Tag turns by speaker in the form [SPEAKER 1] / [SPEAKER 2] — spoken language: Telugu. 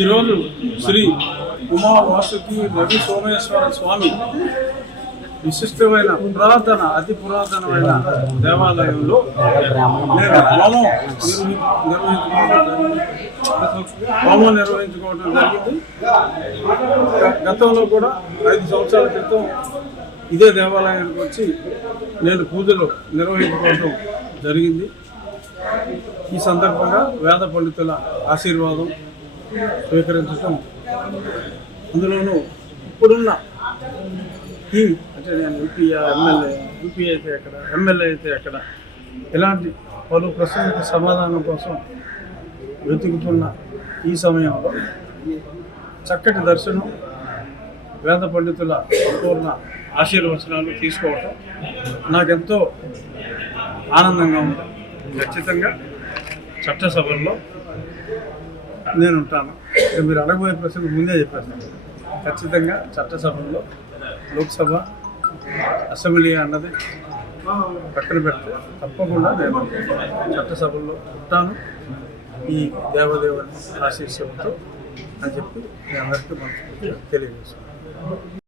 [SPEAKER 1] ఈరోజు శ్రీ ఉమా వాసుకి రవి సోమేశ్వర స్వామి విశిష్టమైన పురాతన అతి పురాతనమైన దేవాలయంలో నేను హోమం హోమం నిర్వహించుకోవడం జరిగింది గతంలో కూడా ఐదు సంవత్సరాల క్రితం ఇదే దేవాలయానికి వచ్చి నేను పూజలు నిర్వహించుకోవడం జరిగింది ఈ సందర్భంగా వేద పండితుల ఆశీర్వాదం స్వీకరించటం అందులోనూ ఇప్పుడున్న టీం అంటే నేను యూపీ ఎమ్మెల్యే యూపీ అయితే ఎక్కడ ఎమ్మెల్యే అయితే ఎక్కడ ఇలాంటి పలు ప్రశ్నలకు సమాధానం కోసం వెతుకుతున్న ఈ సమయంలో చక్కటి దర్శనం వేద పండితుల సంపూర్ణ ఆశీర్వచనాలు తీసుకోవటం నాకెంతో ఆనందంగా ఉంది ఖచ్చితంగా చట్టసభల్లో నేను ఉంటాను మీరు అడగబోయే ప్రశ్నకు ముందే చెప్పేస్తాను ఖచ్చితంగా చట్టసభల్లో లోక్సభ అసెంబ్లీ అన్నది పక్కన పెడితే తప్పకుండా నేను చట్టసభల్లో ఉంటాను ఈ దేవదేవుని ఆశీస్సులతో అని చెప్పి మీ అందరికీ మనసు తెలియజేస్తాను